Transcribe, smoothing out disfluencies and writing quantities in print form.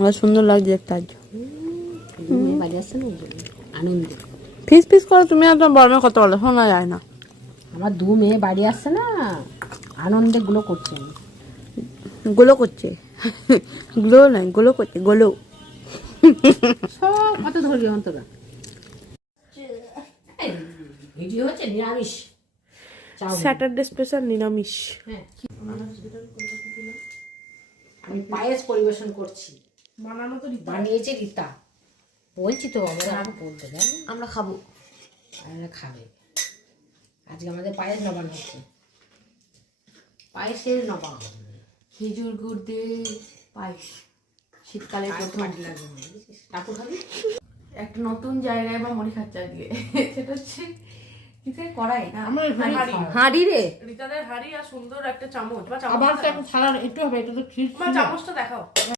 আমার সুন্দর লাগছে তার বাড়ি আসছে না আনন্দে ফিস ফিস করে তুমি আর তোমার বড় মেয়ে কত বলো শোনা যায় না। আমার 2 মেয়ে বাড়ি আসছে না আনন্দে গুলো করছে গোলো করছে গ্লো নাই গোলো করছে গোলো সব কত ধরবি অন্তরা ভিডিও হচ্ছে নিরামিষ স্যাটারডে স্পেশাল নিরামিষ। হ্যাঁ আমি পায়েস পরিবেশন করছি বানানো তো বানিয়েছে রীতা বলছি তো আমরা বলতে আমরা খাবো আমরা খাবে আজকে আমাদের পায়েস নবান হচ্ছে পায়েসের নবান খেজুর গুড় দিয়ে পায়েস শীতকালে প্রথম টাপু খাবি একটা নতুন জায়গায় বা মুড়ি খাচ্ছে আজকে সেটা হচ্ছে কিসে কড়াই না হাঁড়ি রে রিতাদের হাঁড়ি আর সুন্দর একটা চামচ বা আবার চামচ তো এখন ছাড়া একটু হবে এটা তো ক্ষীর চামচটা দেখাও।